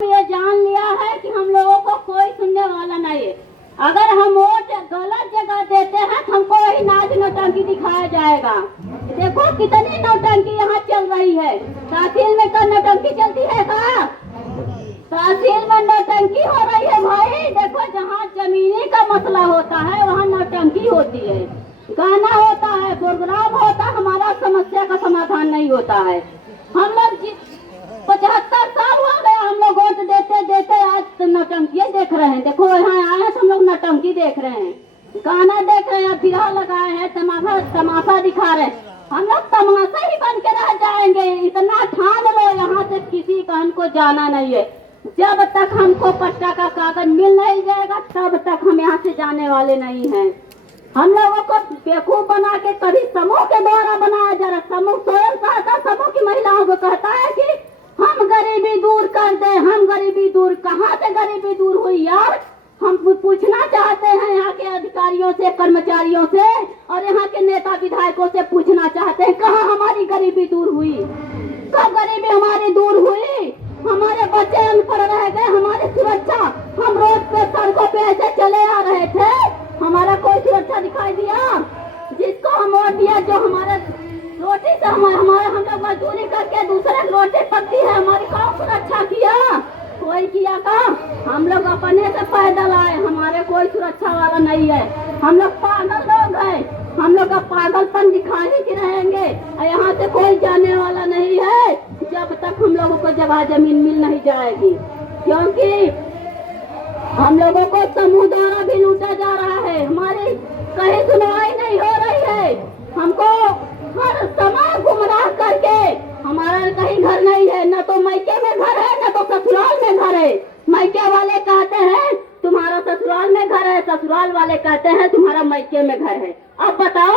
ये जान लिया है कि हम लोगों को कोई सुनने वाला नहीं है। अगर हम वोट गलत जगह देते हैं तो हमको वही नाच नौटंकी दिखाया जाएगा। देखो कितनी नौटंकी यहाँ चल रही है। तहसील में तो नौटंकी चलती है का? तहसील में नौटंकी हो रही है भाई। देखो जहाँ जमीनी का मसला होता है वहाँ नौटंकी होती है, गाना होता है, प्रोग्राम होता है, हमारा समस्या का समाधान नहीं होता है। हम लोग 75 साल हो गए हम लोग वोट देते देते आज तो नौटंकी देख रहे हैं। देखो यहाँ आए हैं तो हम लोग नौटंकी देख रहे हैं, गाना देख रहे हैं, बिरहा लगाए हैं, तमाशा दिखा रहे हैं। हम लोग तमाशा ही बन के रह जाएंगे। इतना ठान लो यहाँ से किसी का हमको जाना नहीं है। जब तक हमको पट्टा का कागज मिल नहीं जाएगा तब तक हम यहाँ से जाने वाले नहीं हैं। हम लोगों को बेवकूफ बना के कभी समूह के द्वारा बनाया जा रहा। समूह स्वयं सहायता समूह की महिलाओं को कहता है कि हम गरीबी दूर कर दे, हम गरीबी दूर। कहाँ से गरीबी दूर हुई यार? हम पूछना चाहते हैं यहाँ के अधिकारियों से, कर्मचारियों से और यहाँ के नेता विधायकों से पूछना चाहते हैं कहाँ हमारी गरीबी दूर हुई? कब गरीबी हमारी दूर हुई? हमारे बच्चे अनपढ़ रह गए, हमारी सुरक्षा, हम रोड पे सड़कों पे ऐसे चले आ रहे थे, हमारा कोई सुरक्षा दिखाई दिया? जिसको हम वोट दिया, जो हमारे रोटी से हम लोग मजदूरी करके दूसरे रोटी पकती है, हमारी कौन सुरक्षा किया? कोई किया का? हम लोग अपने से पैदल आए, हमारे कोई सुरक्षा वाला नहीं है। हम लोग पागल लोग हैं, हम लोग का पागलपन दिखाने की रहेंगे। यहाँ से कोई जाने वाला नहीं है जब तक हम लोगों को जगह जमीन मिल नहीं जाएगी, क्योंकि हम लोगों को समूह द्वारा भी लूटा जा रहा है। हमारी कहीं सुनवाई नहीं हो रही है। हमको हर समय गुमराह करके, हमारा कहीं घर नहीं है, न तो मायके में घर है न तो ससुराल में घर है। मायके वाले कहते हैं तुम्हारा ससुराल में घर है, ससुराल वाले कहते हैं तुम्हारा मायके में घर है। अब बताओ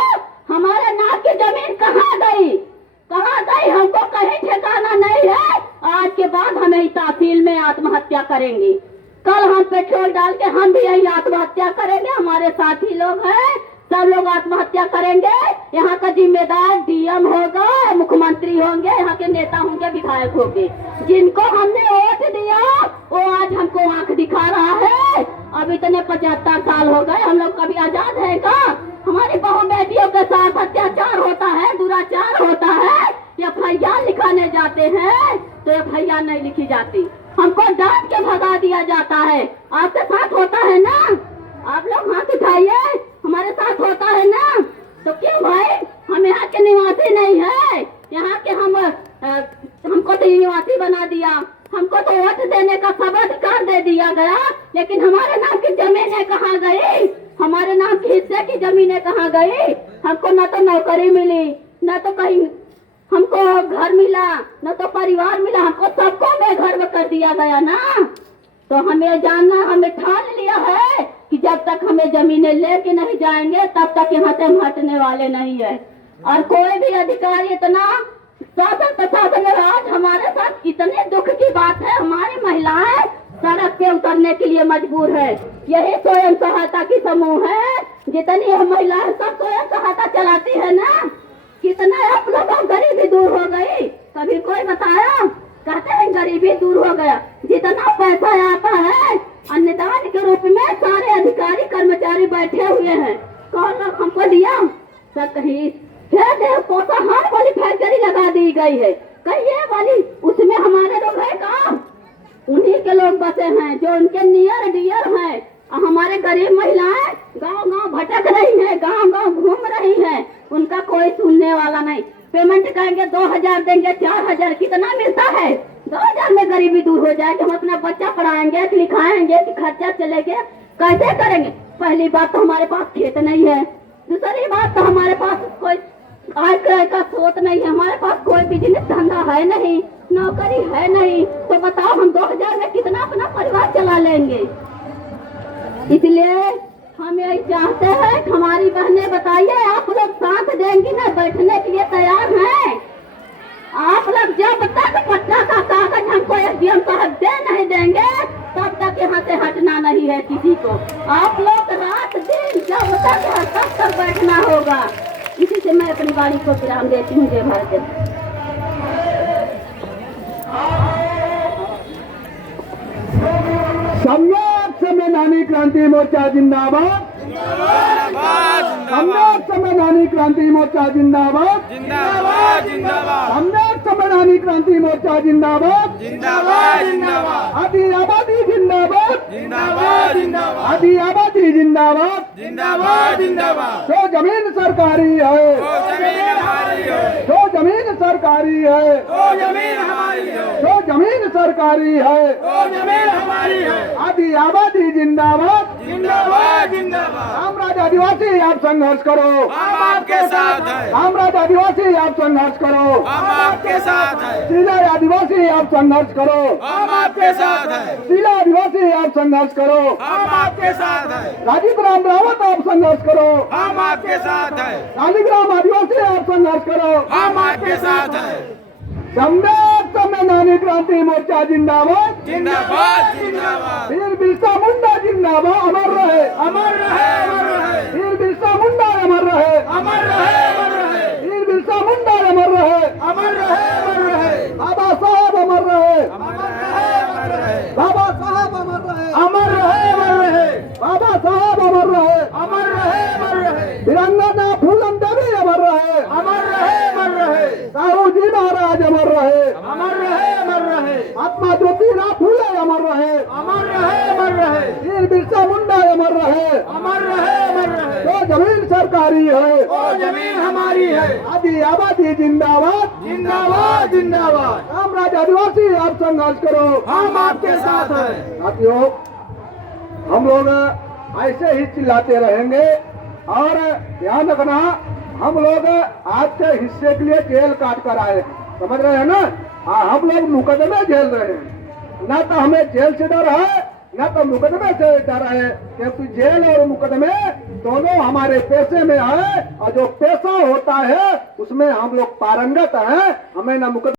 हमारे नाम की जमीन कहाँ गई? कहाँ गई? हमको कहीं ठिकाना नहीं है। आज के बाद हम यही तहसील में आत्महत्या करेंगे। कल हम पेट्रोल डाल के हम भी यही आत्महत्या करेंगे। हमारे साथी लोग हैं, सब लोग आत्महत्या करेंगे। यहाँ का जिम्मेदार डीएम होगा, मुख्यमंत्री होंगे, यहाँ के नेता होंगे, विधायक होंगे। जिनको हमने वोट दिया वो आज हमको आंख दिखा रहा है। अब इतने 75 साल हो गए, हम लोग कभी आजाद है का? हमारी बहू बेटियों के साथ अत्याचार होता है, दुराचार होता है। एफआईआर लिखाने जाते हैं तो एफआईआर नहीं लिखी जाती, हमको डांट के भगा दिया जाता है। आपके साथ होता है ना? आप लोग हाथ उठाइए, हमारे साथ होता है ना? तो क्यों भाई? हम यहाँ के निवासी नहीं है, यहाँ के हमको तो निवासी बना दिया, हमको तो वोट देने का सब अधिकार दे दिया गया, लेकिन हमारे नाम की जमीनें कहाँ गई? हमारे नाम के हिस्से की जमीनें कहाँ गई? हमको न तो नौकरी मिली, न तो कहीं हमको घर मिला, न तो परिवार मिला, हमको सबको बेघर में कर दिया गया ना। तो हमें जानना, हमें ठान लिया है कि जब तक हमें जमीनें लेके नहीं जाएंगे तब तक यहाँ से हम हटने वाले नहीं है। और कोई भी अधिकारी इतना शासन प्रशासन राज हमारे साथ, इतने दुख की बात है, हमारी महिलाएं सड़क पे उतरने के लिए मजबूर है। यही स्वयं सहायता की समूह है, जितनी महिलाएं सब स्वयं सहायता चलाती है ना। कितना आप लोगों गरीबी दूर हो गई? कभी कोई बताया? कहते हैं गरीबी दूर हो गया। जितना पैसा आता है अन्नदान के रूप में सारे अधिकारी कर्मचारी बैठे हुए हैं, कौन लोग हमको दिया? सब कहीं पोषाहार वाली फैक्ट्री लगा दी गई है, कहीं ये वाली, उसमें हमारे लोग है काम, उन्हीं के लोग बसे हैं जो उनके नियर डियर हैं। हमारे गरीब महिलाएं गांव-गांव भटक रही हैं, गांव-गांव घूम रही हैं, उनका कोई सुनने वाला नहीं। पेमेंट करेंगे 2000 देंगे, 4000, कितना मिलता है? 2000 में गरीबी दूर हो जाएगी। हम अपना बच्चा पढ़ाएंगे, लिखाएंगे, कि खर्चा चलेगा, कैसे करेंगे? पहली बात तो हमारे पास खेत नहीं है, दूसरी बात तो हमारे पास कोई आय क्रय का स्रोत नहीं है, हमारे पास कोई बिजनेस धंधा है नहीं, नौकरी है नहीं। तो बताओ हम 2000 में कितना अपना परिवार चला लेंगे? इसलिए हम यही चाहते हैं कि हमारी बहनें बताइए, आप लोग साथ देंगी ना? बैठने के लिए तैयार हैं? आप लोग जब तक पट्टा का कागज हमको एसडीएम साहब दे नहीं देंगे तब तक यहाँ से हटना नहीं है किसी को। आप लोग रात दिन जब तक है तब तक बैठना होगा। इसी से मैं अपनी वाणी को विराम देती हूँ। जय भारत। सम्यक संवैधानिक क्रांति मोर्चा जिंदाबाद। सम्यक संवैधानिक क्रांति मोर्चा जिंदाबाद। जिंदाबाद जिंदाबाद सम्यक संवैधानिक क्रांति मोर्चा जिंदाबाद। जिंदाबाद जिंदाबाद आदि आबादी जिंदाबाद। जिंदाबाद जिंदाबाद आदि आबादी जिंदाबाद। जिंदाबाद जिंदाबाद जो जमीन सरकारी है, तो जमीन हमारी है, जो जमीन सरकारी है, तो जमीन हमारी है, जो जमीन सरकारी है, तो जमीन हमारी है। आदि आबादी जिंदाबाद। जिंदाबाद जिंदाबाद रामराज आदिवासी आप संघर्ष करो, हम आपके साथ है, रामराज आदिवासी आप संघर्ष करो, हम आपके साथ है, जिला आदिवासी आप संघर्ष करो, हम आपके साथ है, जिला आदिवासी आप संघर्ष करो, हम आपके साथ है, राजीव राम रावत आप संघर्ष करो, हम आपके साथ है, शालिग्राम आदिवासी आप संघर्ष करो, हम आपके साथ है। सम्यक संवैधानिक क्रांति मोर्चा जिंदाबाद। जिंदाबाद जिंदाबाद वीर बिरसा मुंडा जिंदाबाद। अमर रहे, अमर रहे, अमर रहे, वीर बिरसा मुंडा अमर रहे, अमर रहे, अमर रहे, वीर बिरसा मुंडा अमर रहे, अमर रहे, अमर रहे, बाबा साहब अमर रहे, अमर रहे, अमर रहे, बाबा साहब अमर रहे, अमर रहे, अमर रहे, बाबा साहब अमर रहे, अमर रहे, अमर रहे, तिरंगा फूलन देवी अमर रहे, अमर रहे, अमर रहे, साहू जी महाराज अमर रहे, अमर रहे, अमर रहे, महात्मा ज्योतिराव फूले अमर रहे, अमर रहे, अमर रहे, वीर बिरसा मुंडा अमर रहे, अमर रहे, अमर रहे, जो जमीन सरकारी है, वो जमीन हमारी है। आदि आबादी जिंदाबाद। जिंदाबाद जिंदाबाद रामराज आदिवासी आप संघर्ष करो। हम आपके साथ है। साथियों, हम लोग ऐसे ही चिल्लाते रहेंगे और ध्यान रखना, हम लोग आज के हिस्से के लिए जेल काट कर आए हैं, समझ रहे हैं ना। हम लोग मुकदमे झेल रहे हैं, ना तो हमें जेल से डर है ना तो मुकदमे से डर है, क्योंकि जेल और मुकदमे दोनों हमारे पेशे में है और जो पेशा होता है उसमें हम लोग पारंगत हैं। हमें ना मुकदमे